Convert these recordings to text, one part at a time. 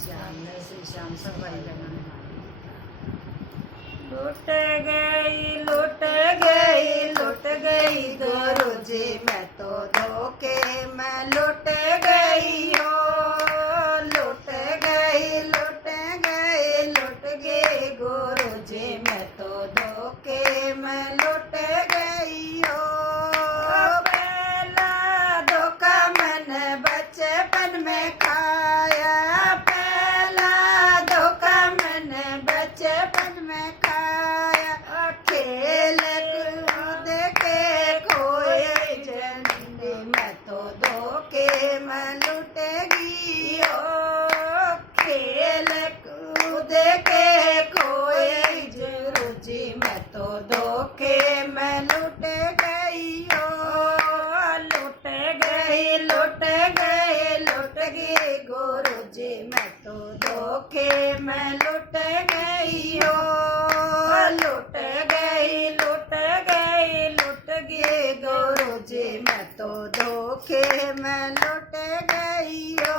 श्री श्याम सब भाई बहनों ने लुट लुट गई गुरु जी मैं तो धोखे में लुट गई हो। लुट गई गुरु जी मैं तो धोखे में लुट गई हो। पहला धोखा मैंने बचपन में खाया, पहला धोखा मैंने बचपन में खाया। खेल कूद के खोए जल्दी मैं तो धोखे में लुट गई हो। खेल कूद के खोए गुरु जी मैं तो धोखे में लुट गई हो। लुट गई गुरु जी मैं तो धोखे में लुट गई हो। लुट गई गुरु जी मैं तो धोखे में लुट गई हो।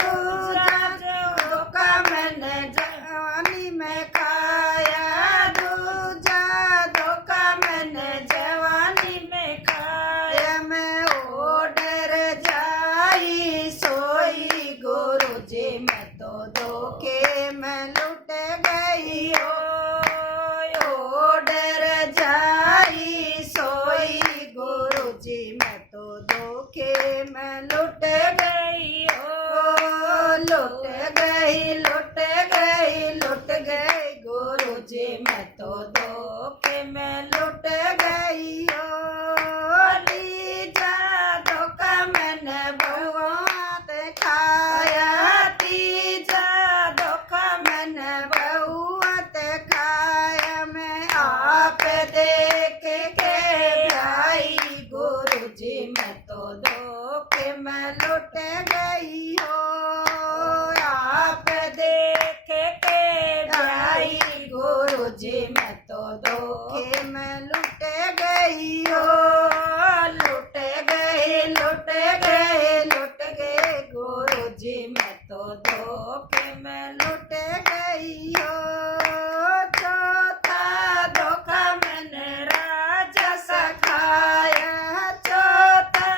दूसरा धोखा मैंने जवानी में खाया, दूसरा धोखा मैंने जवानी में खाया। मैं ओडर जाई सोई गुरु जी मैं तो धोखे में लुट गई हो। ओडर जाई सोई गुरु जी मैं तो धोखे में लुट गई हो। लुट गई गुरु जी मैं तो धोखे में लुट गई हो। तीजा धोखा मैंने बहुत खाया, तीजा धोखा मैंने बहुत खाया। मैं आप देख के भाई गुरु जी मैं तो धोखे में लुट गई हो। आप देख के भाई गुरु जी मैं तो धोखे में लुट गई हो। लुट गई गुरु जी मैं तो धोखे में लुट गई हो। चौथा धोखा मैंने राजा सा खाया, चौथा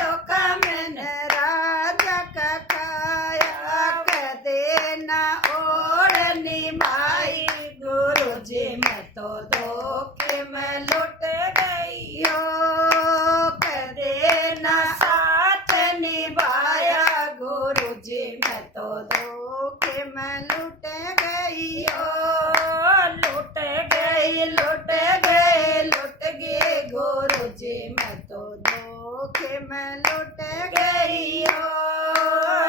धोखा मैंने राजा का खाया। कदे ना ओढ़नी माई गुरु जी मैं तो धोखे में लुट गई हो। कदे ना साथ निभाया गुरु जी मैं तो धोखे में लुट गई हो। लुट गई गुरु जी मैं तो धोखे में लुट गई हो।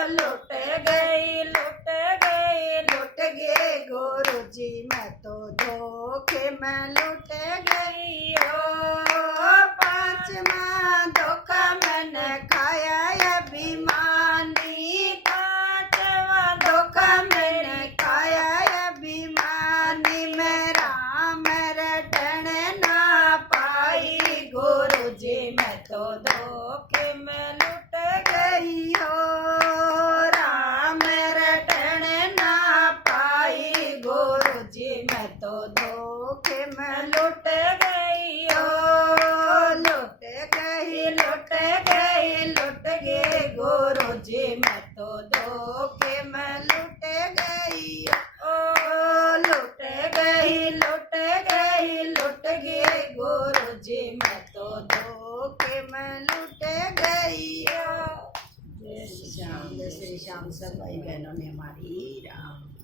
लुट गई गुरु जी मैं तो धोखे में लुट गई हो। पांचवा धोखा मैंने खाया अभिमानी, पांचवा धोखा मैंने खाया अभिमानी। मैं राम रटन ना पाई गुरु जी मैं तो धोखे में लुट गई हो। राम रटन ना पाई गुरु जी मैं तो धोखे में लुट गई हो। लुट गई गुरु जी मैं तो धोखे में लुट गई हो। लुट गई गुरु जी मैं तो धोखे में लुट गई हो। जय श्री श्याम सब भाई बहनों ने हमारी राम।